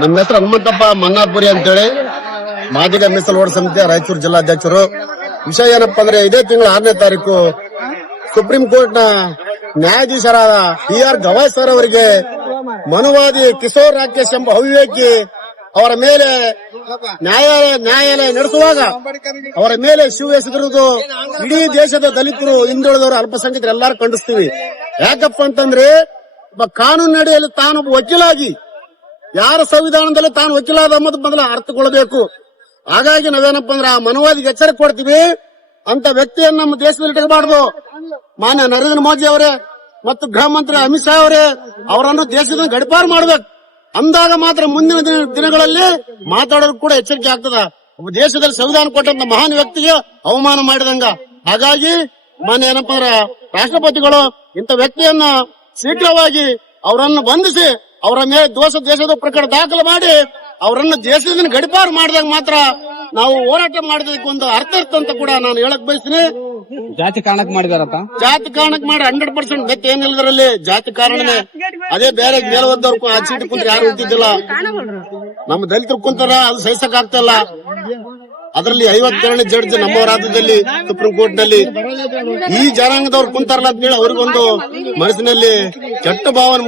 ನಮ್ಮ ಹೆಸರು ಹನುಮಂತಪ್ಪ ಮನ್ನಾಪುರಿ ಅಂತೇಳಿ. ಮಾದಿಗ ಮೀಸಲು ಓಡ್ ಸಮಿತಿಯ ರಾಯಚೂರು ಜಿಲ್ಲಾಧ್ಯಕ್ಷರು. ವಿಷಯ ಏನಪ್ಪಾ ಅಂದ್ರೆ ಇದೇ ತಿಂಗಳ ಆರನೇ ತಾರೀಕು ಸುಪ್ರೀಂ ಕೋರ್ಟ್ನ ನ್ಯಾಯಾಧೀಶರಾದ ಬಿ ಆರ್ ಗವಾಯ್ ಅವರಿಗೆ ಮನುವಾದಿ ಕಿಶೋರ್ ರಾಕೇಶ್ ಎಂಬ ಅವಿವೇಕಿ ಅವರ ಮೇಲೆ ನ್ಯಾಯಾಲಯ ನ್ಯಾಯಾಲಯ ನಡೆಸುವಾಗ ಅವರ ಮೇಲೆ ಶಿವ ಎಸೆದಿರುವುದು ಇಡೀ ದೇಶದ ದಲಿತರು ಹಿಂದುಳಿದವರು ಅಲ್ಪಸಂಖ್ಯಾತರು ಎಲ್ಲರೂ ಖಂಡಿಸ್ತೀವಿ. ಯಾಕಪ್ಪ ಅಂತಂದ್ರೆ ಕಾನೂನು ಅಡಿಯಲ್ಲಿ ತಾನು ವಕೀಲಾಗಿ, ಯಾರ ಸಂವಿಧಾನದಲ್ಲಿ ತಾನು ವಕೀಲಾದ ಅನ್ನೋದು ಮೊದಲು ಅರ್ಥಕೊಳ್ಬೇಕು ಹಾಗಾಗಿ ನಾವೇನಪ್ಪ ಅಂದ್ರೆ ಆ ಮನವಾದಿಗೆ ಎಚ್ಚರಿಕೆ ಕೊಡ್ತೀವಿ ಅಂತ ವ್ಯಕ್ತಿಯನ್ನು ನಮ್ಮ ದೇಶದಲ್ಲಿ ಇಟ್ಕೋಬಾರ್ದು. ಮಾನ್ಯ ನರೇಂದ್ರ ಮೋದಿ ಅವರೇ ಮತ್ತು ಗೃಹ ಮಂತ್ರಿ ಅಮಿತ್ ಶಾ ಅವರೇ ಅವರನ್ನು ದೇಶದ ಗಡಿಪಾರು ಮಾಡ್ಬೇಕು. ಅಂದಾಗ ಮಾತ್ರ ಮುಂದಿನ ದಿನ- ದಿನಗಳಲ್ಲಿ ಮಾತಾಡೋದು ಕೂಡ ಎಚ್ಚರಿಕೆ ಆಗ್ತದ. ದೇಶದಲ್ಲಿ ಸಂವಿಧಾನ ಕೊಟ್ಟಂತ ಮಹಾನ್ ವ್ಯಕ್ತಿಗೆ ಅವಮಾನ ಮಾಡಿದಂಗ. ಹಾಗಾಗಿ ಮಾನ್ಯ ಏನಪ್ಪ ಅಂದ್ರೆ ರಾಷ್ಟ್ರಪತಿಗಳು ಇಂಥ ವ್ಯಕ್ತಿಯನ್ನ ಶೀಘ್ರವಾಗಿ ಅವರನ್ನು ಬಂಧಿಸಿ ಅವರ ಮೇಲೆ ದೋಷ ದೇಶದ ಪ್ರಕರಣ ದಾಖಲು ಮಾಡಿ ಅವರನ್ನು ದೇಶದಿಂದ ಗಡಿಪಾರು ಮಾಡಿದಾಗ ಮಾತ್ರ ನಾವು ಹೋರಾಟ ಮಾಡೋದಕ್ಕೆ ಒಂದು ಅರ್ಥ ಇರ್ತ ಅಂತ ಕೂಡ ನಾನು ಹೇಳಕ್ ಬಯಸ್ತೀನಿ. ಜಾತಿ ಕಾರಣಕ್ಕೆ ಮಾಡಿದಾರಪ್ಪ? ಜಾತಿ ಕಾರಣಕ್ಕೆ ಮಾಡಿ ಹಂಡ್ರೆಡ್ ಪರ್ಸೆಂಟ್ ಮತ್ತೆ ಏನಿಲ್ಲದ್ರಲ್ಲಿ ಜಾತಿ ಕಾರಣನೇ. ಅದೇ ಬೇರೆ ಮೇಲ್ವದ್ದವ್ರು ಆ ಸೀಟ್ ಕುಂತ ಯಾರು ಹುಟ್ಟಿದ್ದಿಲ್ಲ ನಮ್ಮ ದಲಿತರು ಕುಂತಾರ ಅದು ಸಹಿಸಕ್ ಆಗ್ತಾ ಅದರಲ್ಲಿ ಐವತ್ತೇಳನೇ ಜಡ್ಜ್ ನಮ್ಮ ರಾಜ್ಯದಲ್ಲಿ ಸುಪ್ರೀಂ ಕೋರ್ಟ್ನಲ್ಲಿ ಈ ಜನಾಂಗದವ್ರು ಕುಂತಾರಲ್ಲ ಅಂತ ಹೇಳಿ ಅವ್ರಿಗೊಂದು ಮನಸ್ಸಿನಲ್ಲಿ ಕೆಟ್ಟ ಭಾವನೆ